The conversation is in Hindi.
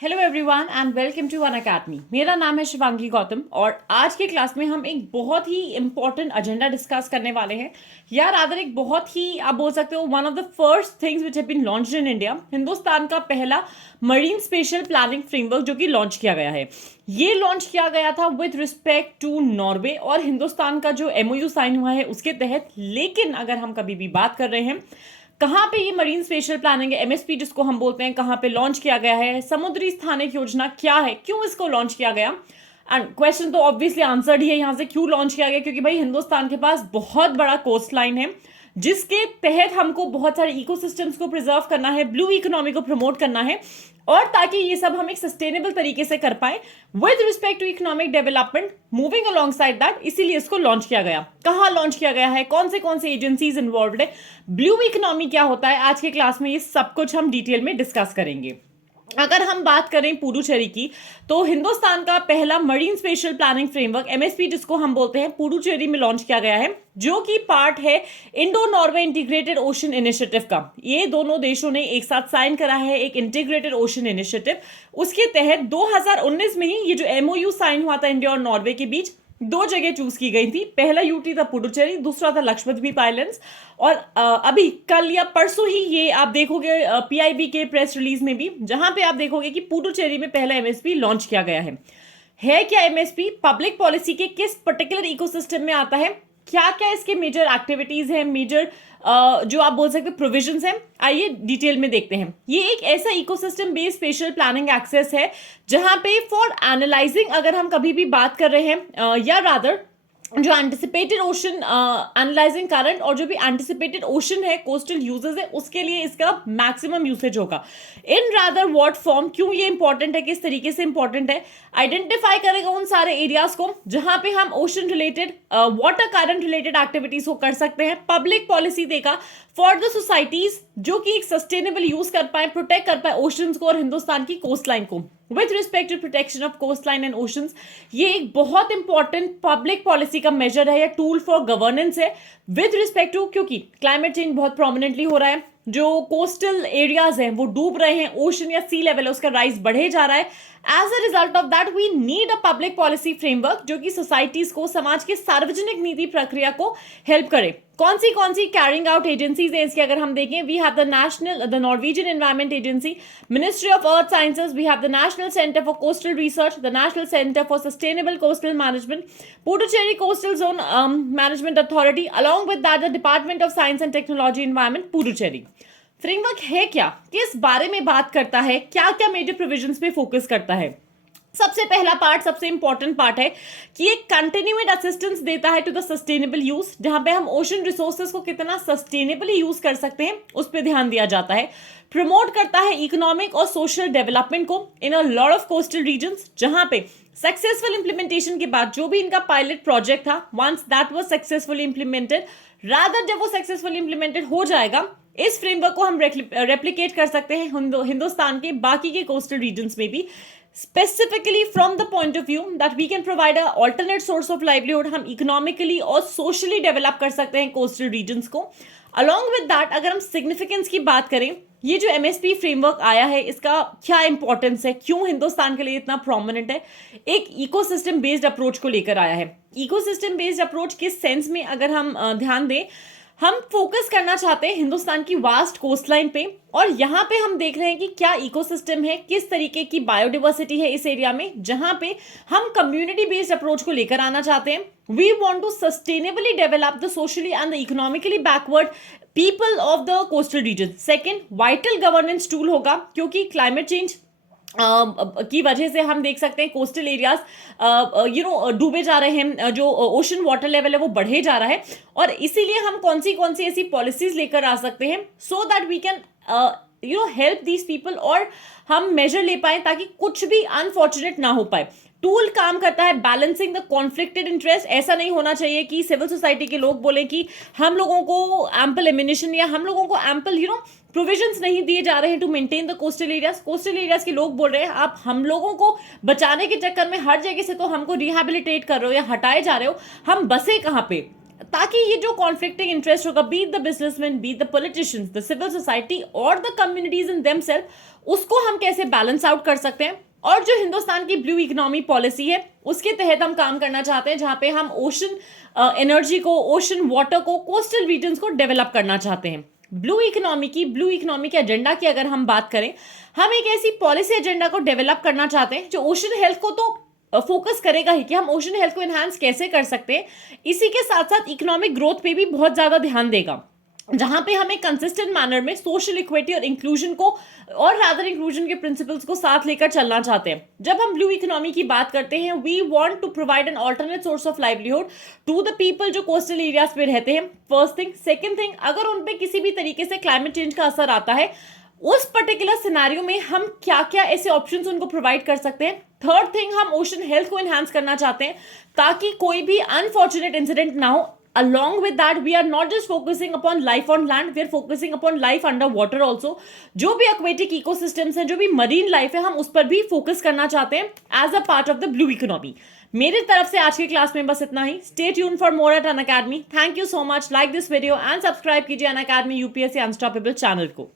Hello everyone and welcome to one academy. मेरा नाम है शिवांगी गौतम और आज के क्लास में हम एक बहुत ही इंपॉर्टेंट एजेंडा डिस्कस करने वाले हैं। यार आदर एक बहुत ही आप बोल सकते हो one of the first things which have been launched in India, Hindustan का पहला मरीन स्पेशल प्लानिंग फ्रेमवर्क जो कि लॉन्च किया गया है। ये लॉन्च किया गया था विद रिस्पेक्ट टू नॉर्वे और हिंदुस्तान का जो एमओयू साइन हुआ है उसके तहत। लेकिन अगर हम कभी भी बात कर रहे हैं कहाँ पे ये मरीन स्पेशल प्लानिंग है, एमएसपी जिसको हम बोलते हैं, कहाँ पे लॉन्च किया गया है, समुद्री स्थानिक योजना क्या है, क्यों इसको लॉन्च किया गया। एंड क्वेश्चन तो ऑब्वियसली आंसर्ड ही है यहाँ से, क्यों लॉन्च किया गया, क्योंकि भाई हिंदुस्तान के पास बहुत बड़ा कोस्ट लाइन है जिसके तहत हमको बहुत सारे इकोसिस्टम्स को प्रिजर्व करना है, ब्लू इकोनॉमी को प्रमोट करना है, और ताकि ये सब हम एक सस्टेनेबल तरीके से कर पाए with respect to economic development moving alongside that. इसीलिए इसको लॉन्च किया गया। कहाँ लॉन्च किया गया है, कौन से एजेंसीज इन्वॉल्व है, ब्लू इकोनॉमी क्या होता है, आज के क्लास में ये सब कुछ हम डिटेल में डिस्कस करेंगे। अगर हम बात करें पुडुचेरी की, तो हिंदुस्तान का पहला marine special planning framework MSP जिसको हम बोलते हैं पुडुचेरी में लॉन्च किया गया है, जो कि पार्ट है Indo Norway integrated ocean initiative का। ये दोनों देशों ने एक साथ साइन करा है एक इंटीग्रेटेड ओशन इनिशिएटिव। उसके तहत 2019 में ही ये जो एमओयू साइन हुआ था इंडिया और नॉर्वे के बीच, दो जगह चूज की गई थी। पहला यूटी था पुडुचेरी, दूसरा था लक्षद्वीप आइलैंड्स। और अभी कल या परसों ही ये आप देखोगे पीआईबी के प्रेस रिलीज में भी, जहां पे आप देखोगे कि पुडुचेरी में पहला एमएसपी लॉन्च किया गया है क्या एमएसपी पब्लिक पॉलिसी के किस पर्टिकुलर इकोसिस्टम में आता है, क्या क्या इसके मेजर एक्टिविटीज हैं, मेजर जो आप बोल सकते प्रोविजंस हैं, आइए डिटेल में देखते हैं। ये एक ऐसा ecosystem based special planning access है जहां पे फॉर एनालाइजिंग, अगर हम कभी भी बात कर रहे हैं या रादर जो एंटिसिपेटेड ओशन एनालाइजिंग करंट और जो भी एंटिसिपेटेड ओशन है कोस्टल यूजेस है, उसके लिए इसका मैक्सिमम यूसेज होगा। इन रादर व्हाट फॉर्म, क्यों ये इंपॉर्टेंट है, किस तरीके से इंपॉर्टेंट है, आइडेंटिफाई करेगा उन सारे एरियाज को जहां पे हम ocean related water current related activities को कर सकते हैं। पब्लिक पॉलिसी देगा फॉर द सोसाइटीज जो कि एक सस्टेनेबल यूज कर पाए, प्रोटेक्ट कर पाए ओशंस को और हिंदुस्तान की कोस्ट लाइन को with respect to protection of coast line and oceans. ये एक बहुत इंपॉर्टेंट पब्लिक पॉलिसी का मेजर है या टूल फॉर गवर्नेंस है विथ रिस्पेक्ट टू, क्योंकि क्लाइमेट चेंज बहुत प्रोमिनेंटली हो रहा है, जो कोस्टल एरियाज हैं वो डूब रहे हैं, ओशन या सी लेवल है उसका राइज बढ़े जा रहा है। As a result of that we need a public policy framework जो कि सोसाइटीज को, समाज के सार्वजनिक नीति प्रक्रिया को हेल्प करे। कौन सी कैरिंग आउट एजेंसीज हैं इसकी अगर हम देखें, we have the Norwegian environment agency, ministry of earth sciences, we have the national centre for coastal research, the national centre for sustainable coastal management, Puducherry coastal zone management authority, along with that the department of science and technology environment Puducherry. Framework है क्या, किस बारे में बात करता है, क्या क्या मेजर प्रोविजंस पे फोकस करता है। सबसे पहला पार्ट, सबसे इंपॉर्टेंट पार्ट है कि ये कंटिन्यूड असिस्टेंस देता है टू द सस्टेनेबल यूज, जहां पे हम ओशन रिसोर्सेज को कितना सस्टेनेबली यूज कर सकते हैं उस पर ध्यान दिया जाता है। प्रमोट करता है इकोनॉमिक और सोशल डेवलपमेंट को in a lot of coastal regions, जहां पे सक्सेसफुल इंप्लीमेंटेशन के बाद जो भी इनका पायलट प्रोजेक्ट था, once that was successfully implemented, rather जब वो सक्सेसफुली इंप्लीमेंटेड हो जाएगा, इस फ्रेमवर्क को हम रेप्लिकेट कर सकते हैं हिंदुस्तान के बाकी के कोस्टल रीजन्स में भी, specifically from the point of view that we can provide a alternate source of livelihood. हम इकोनॉमिकली और सोशली डेवलप कर सकते हैं कोस्टल रीजन्स को। अलॉन्ग विद दैट अगर हम सिग्निफिकेंस की बात करें, ये जो एमएसपी फ्रेमवर्क आया है इसका क्या इंपॉर्टेंस है, क्यों हिंदुस्तान के लिए इतना प्रोमिनेंट है, एक इकोसिस्टम बेस्ड अप्रोच को लेकर आया है। इकोसिस्टम बेस्ड अप्रोच किस सेंस में अगर हम ध्यान दें, हम फोकस करना चाहते हैं हिंदुस्तान की वास्ट कोस्टलाइन पे, और यहाँ पे हम देख रहे हैं कि क्या इकोसिस्टम है, किस तरीके की बायोडिवर्सिटी है इस एरिया में, जहां पे हम कम्युनिटी बेस्ड अप्रोच को लेकर आना चाहते हैं। We want to sustainably develop the socially and the economically backward people of the coastal region. Second, vital governance tool होगा, क्योंकि क्लाइमेट चेंज की वजह से हम देख सकते हैं कोस्टल एरियाज डूबे जा रहे हैं, जो ओशन वाटर लेवल है वो बढ़े जा रहा है, और इसीलिए हम कौन सी ऐसी पॉलिसीज लेकर आ सकते हैं so that we can help these people, और हम मेजर ले पाए ताकि कुछ भी अनफॉर्चुनेट ना हो पाए। टूल काम करता है बैलेंसिंग द कॉन्फ्लिक्टेड इंटरेस्ट। ऐसा नहीं होना चाहिए कि सिविल सोसाइटी के लोग बोले कि हम लोगों को एम्पल एमिनेशन या हम लोगों को एम्पल प्रोविजंस नहीं दिए जा रहे हैं to maintain the coastal areas. Coastal areas के लोग बोल रहे हैं आप हम लोगों को बचाने के चक्कर में हर जगह से तो हमको रिहैबिलिटेट कर रहे हो या हटाए जा रहे हो, हम बसे कहाँ पे। ताकि ये जो कॉन्फ्लिक्टिंग इंटरेस्ट होगा, be the businessman, be the politicians, the civil society और द कम्युनिटीज इन देमसेल्फ, उसको हम कैसे बैलेंस आउट कर सकते हैं। और जो हिंदुस्तान की ब्लू इकोनॉमी पॉलिसी है उसके तहत हम काम करना चाहते हैं, जहां पे हम ओशन एनर्जी को, ओशन वाटर को, कोस्टल रीजन्स को डेवलप करना चाहते हैं। ब्लू इकोनॉमी के एजेंडा की अगर हम बात करें, हम एक ऐसी पॉलिसी एजेंडा को डेवलप करना चाहते हैं जो ओशन हेल्थ को तो फोकस करेगा ही कि हम ओशन हेल्थ को एनहांस कैसे कर सकते हैं, इसी के साथ साथ इकोनॉमिक ग्रोथ पे भी बहुत ज्यादा ध्यान देगा, जहां पे हम एक कंसिस्टेंट मैनर में सोशल इक्विटी और इंक्लूजन को, और रादर इंक्लूजन के प्रिंसिपल्स को साथ लेकर चलना चाहते हैं। जब हम ब्लू इकोनॉमी की बात करते हैं, we want to provide an alternate source of livelihood to the people जो कोस्टल एरियाज पे रहते हैं, फर्स्ट थिंग। सेकंड थिंग, अगर उन पे किसी भी तरीके से क्लाइमेट चेंज का असर आता है, उस पर्टिकुलर सिनेरियो में हम क्या क्या ऐसे ऑप्शंस उनको प्रोवाइड कर सकते हैं। थर्ड थिंग, हम ओशन हेल्थ को एनहांस करना चाहते हैं ताकि कोई भी अनफॉर्चुनेट इंसिडेंट ना हो। Along with that, we are not just focusing upon life on land, we are focusing upon life under water also. जो भी aquatic ecosystems हैं, जो भी marine life है, हम उस पर भी फोकस करना चाहते हैं as a part of the blue economy. मेरी तरफ से आज के क्लास में बस इतना ही। Stay tuned for more at Unacademy. Thank you so much. Like this video and subscribe कीजिए Unacademy UPSC Unstoppable चैनल को।